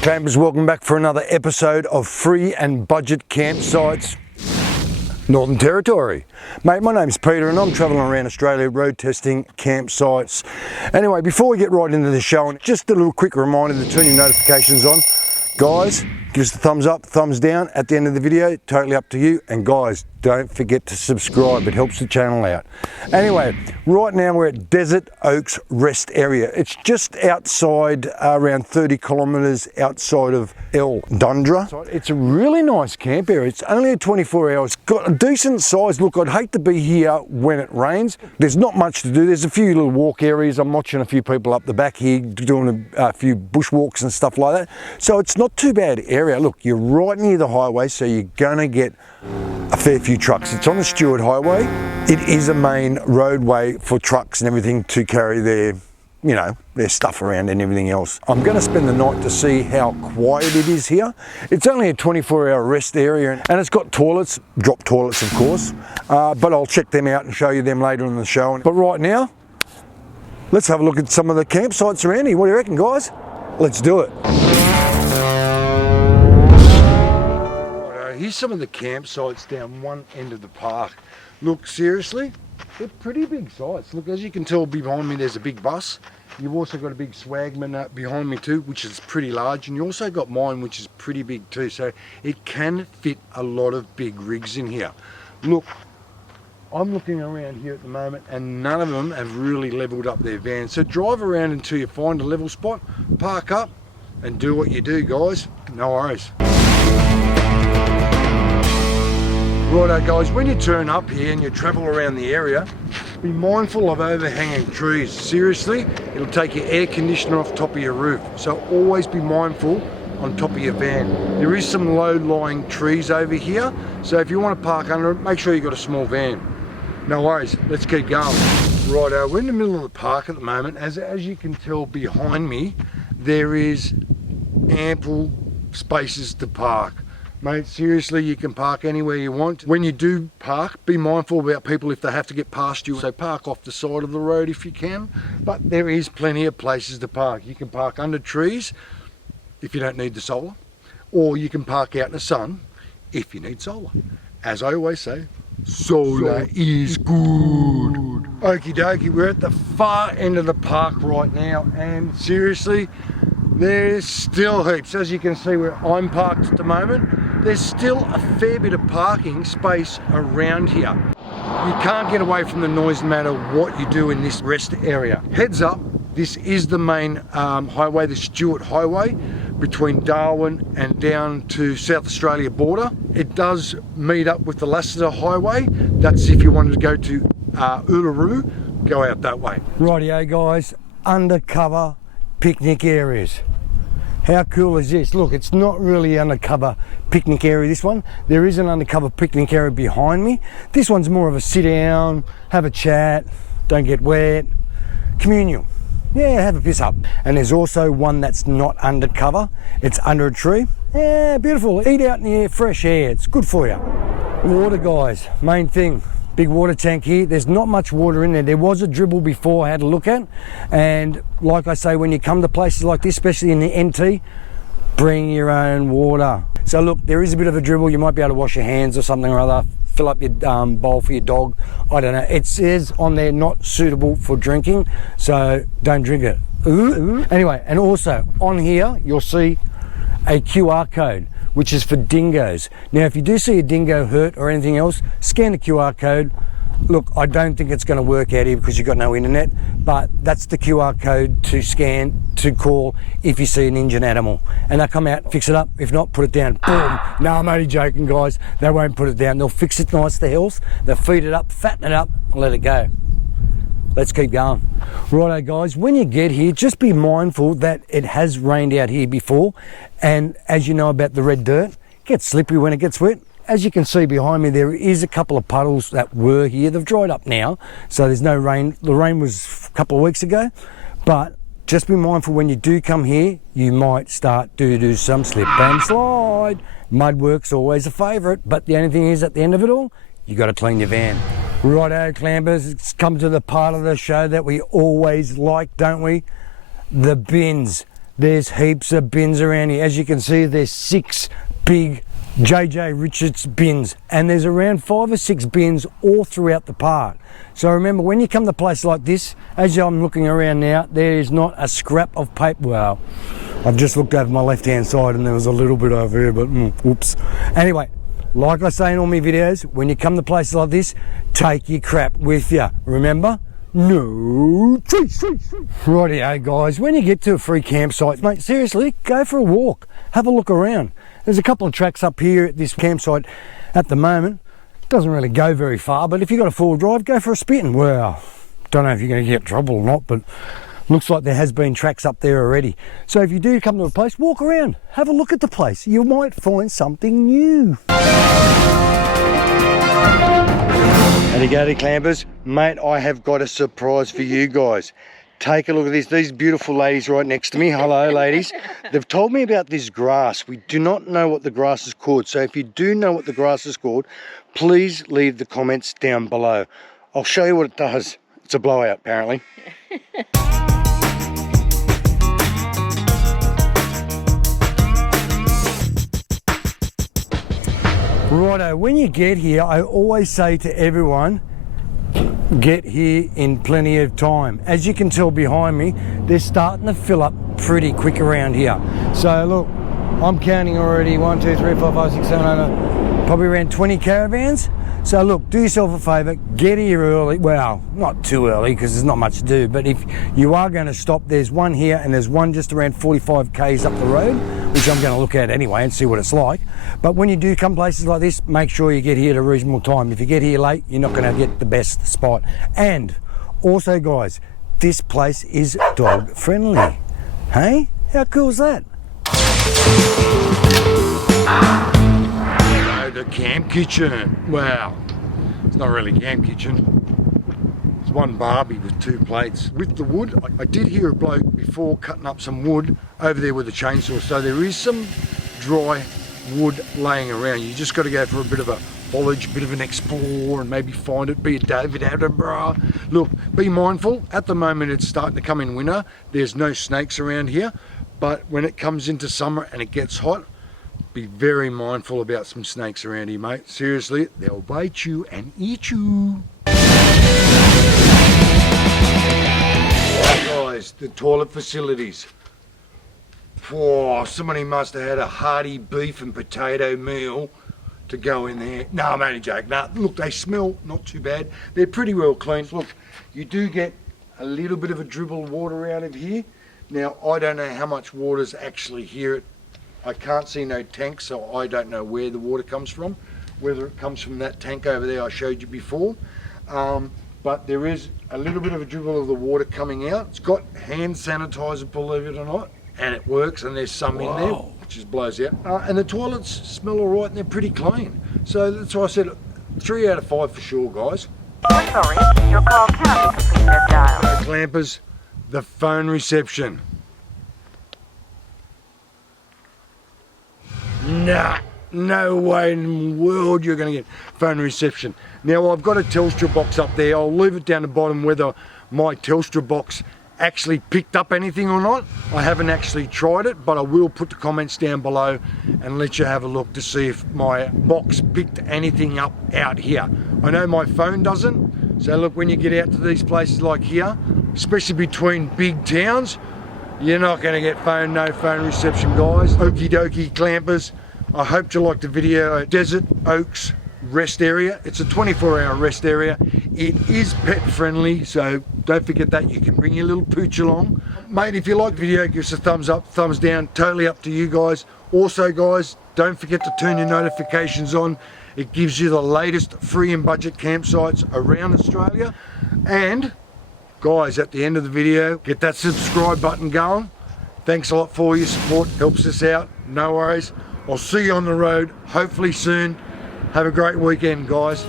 Clampers, welcome back for another episode of Free and Budget Campsites, Northern Territory. Mate, my name's Peter and I'm travelling around Australia road testing campsites. Anyway, before we get right into the show, just a little quick reminder to turn your notifications on. Guys, give us a thumbs up, thumbs down at the end of the video, totally up to you. And guys, don't forget to subscribe, it helps the channel out. Anyway, right now we're at Desert Oaks Rest Area. It's just outside, around 30 kilometres outside of El Dundra. It's a really nice camp area. It's only a 24 hours. It's got a decent size. Look, I'd hate to be here when it rains. There's not much to do. There's a few little walk areas. I'm watching a few people up the back here doing a few bushwalks and stuff like that. So it's not too bad area. Look, you're right near the highway, so you're gonna get a fair few trucks. It's on the Stuart Highway. It is a main roadway for trucks and everything to carry their, you know, their stuff around and everything else. I'm going to spend the night to see how quiet it is here. It's only a 24-hour rest area and it's got toilets, drop toilets of course, but I'll check them out and show you them later in the show. But right now, let's have a look at some of the campsites around here. What do you reckon, guys? Let's do it. Here's some of the campsites down one end of the park. Look, seriously, they're pretty big sites. Look, as you can tell behind me, there's a big bus. You've also got a big swagman behind me too, which is pretty large. And you also got mine, which is pretty big too. So it can fit a lot of big rigs in here. Look, I'm looking around here at the moment and none of them have really leveled up their van. So drive around until you find a level spot, park up and do what you do, guys. No worries. Righto guys, when you turn up here and you travel around the area, be mindful of overhanging trees. Seriously, it'll take your air conditioner off top of your roof. So always be mindful on top of your van. There is some low-lying trees over here, so if you want to park under it, make sure you've got a small van. No worries, let's keep going. Righto, we're in the middle of the park at the moment. As you can tell behind me, there is ample spaces to park. Mate, seriously, you can park anywhere you want. When you do park, be mindful about people if they have to get past you. So park off the side of the road if you can, but there is plenty of places to park. You can park under trees if you don't need the solar, or you can park out in the sun if you need solar. As I always say, solar is good. Okie dokie, we're at the far end of the park right now, and seriously, there's still heaps. As you can see where I'm parked at the moment, there's still a fair bit of parking space around here. You can't get away from the noise no matter what you do in this rest area. Heads up, this is the main highway, the Stuart Highway, between Darwin and down to South Australia border. It does meet up with the Lassiter Highway. That's if you wanted to go to Uluru, go out that way. Rightio guys, undercover picnic areas. How cool is this? Look, it's not really undercover picnic area, this one. There is an undercover picnic area behind me. This one's more of a sit down, have a chat, don't get wet, communal. Yeah, have a piss up. And there's also one that's not undercover. It's under a tree. Yeah, beautiful. Eat out in the air, fresh air. It's good for you. Water, guys, main thing. Big water tank here. There's not much water in there. There was a dribble before I had a look at, and like I say, when you come to places like this, especially in the NT, bring your own water. So look, there is a bit of a dribble. You might be able to wash your hands or something or other, fill up your bowl for your dog. I don't know. It says on there not suitable for drinking, so don't drink it. Anyway, and also on here you'll see a QR code, which is for dingoes. Now, if you do see a dingo hurt or anything else, scan the QR code. Look, I don't think it's going to work out here because you've got no internet, but that's the QR code to scan, to call if you see an injured animal. And they'll come out, fix it up. If not, put it down. Boom. No, I'm only joking, guys. They won't put it down. They'll fix it nice to health. They'll feed it up, fatten it up, and let it go. Let's keep going. Righto, guys, when you get here, just be mindful that it has rained out here before. And as you know about the red dirt, it gets slippery when it gets wet. As you can see behind me, there is a couple of puddles that were here. They've dried up now, so there's no rain. The rain was a couple of weeks ago, but just be mindful when you do come here, you might start to do some slip and slide. Mud work's always a favourite, but the only thing is, at the end of it all, you got to clean your van. Righto, clampers, it's come to the part of the show that we always like, don't we? The bins. There's heaps of bins around here. As you can see, there's 6 big JJ Richards bins, and there's around 5 or 6 bins all throughout the park. So remember, when you come to a place like this, as I'm looking around now, there is not a scrap of paper. Well, I've just looked over my left hand side and there was a little bit over here, but oops. Anyway, like I say in all my videos, when you come to places like this, take your crap with you. Remember, no trees. Rightio guys, when you get to a free campsite, mate, seriously, go for a walk. Have a look around. There's a couple of tracks up here at this campsite at the moment. Doesn't really go very far, but if you've got a 4-wheel drive, go for a spin. Well, don't know if you're going to get in trouble or not, but looks like there has been tracks up there already. So if you do come to a place, walk around, have a look at the place. You might find something new. Howdy clampers, mate, I have got a surprise for you guys. Take a look at this. These beautiful ladies right next to me. Hello, ladies. They've told me about this grass. We do not know what the grass is called. So if you do know what the grass is called, please leave the comments down below. I'll show you what it does. It's a blowout, apparently. Righto, when you get here, I always say to everyone, get here in plenty of time. As you can tell behind me, they're starting to fill up pretty quick around here. So look, I'm counting already 1, 2, 3, 4, 5, 6, 7, 8, probably around 20 caravans. So look, do yourself a favour, get here early. Well, not too early because there's not much to do, but if you are going to stop, there's one here and there's one just around 45 k's up the road, which I'm going to look at anyway and see what it's like. But when you do come places like this, make sure you get here at a reasonable time. If you get here late, you're not going to get the best spot. And also guys, this place is dog friendly. Hey, how cool is that? The camp kitchen. Wow, it's not really a camp kitchen. It's one barbie with 2 plates. With the wood, I did hear a bloke before cutting up some wood over there with a chainsaw, so there is some dry wood laying around. You just got to go for a bit of a foliage, a bit of an explore, and maybe find it, be a David Attenborough. Look, be mindful, at the moment it's starting to come in winter, there's no snakes around here, but when it comes into summer and it gets hot, be very mindful about some snakes around here, mate. Seriously, they'll bite you and eat you. Guys, the toilet facilities. Oh, somebody must have had a hearty beef and potato meal to go in there. No, I'm only joking. No, look, they smell not too bad. They're pretty well cleaned. Look, you do get a little bit of a dribble water out of here. Now, I don't know how much water's actually here. I can't see no tank, so I don't know where the water comes from, whether it comes from that tank over there I showed you before. But there is a little bit of a dribble of the water coming out. It's got hand sanitizer, believe it or not, and it works, and there's some in there, which just blows out. And the toilets smell all right, and they're pretty clean. So that's why I said 3 out of 5 for sure, guys. We're sorry, your call cannot be completed as dialed. Clampers, the phone reception. Nah, no way in the world you're going to get phone reception. Now I've got a Telstra box up there. I'll leave it down the bottom whether my Telstra box actually picked up anything or not. I haven't actually tried it, but I will put the comments down below and let you have a look to see if my box picked anything up out here. I know my phone doesn't. So look, when you get out to these places like here, especially between big towns, you're not going to get no phone reception, guys. Okie dokie clampers. I hope you liked the video. Desert Oaks rest area. It's a 24-hour rest area. It is pet friendly, so don't forget that. You can bring your little pooch along. Mate, if you like the video, give us a thumbs up, thumbs down. Totally up to you guys. Also, guys, don't forget to turn your notifications on. It gives you the latest free and budget campsites around Australia. And guys, at the end of the video, get that subscribe button going. Thanks a lot for your support, helps us out, no worries. I'll see you on the road, hopefully soon. Have a great weekend, guys.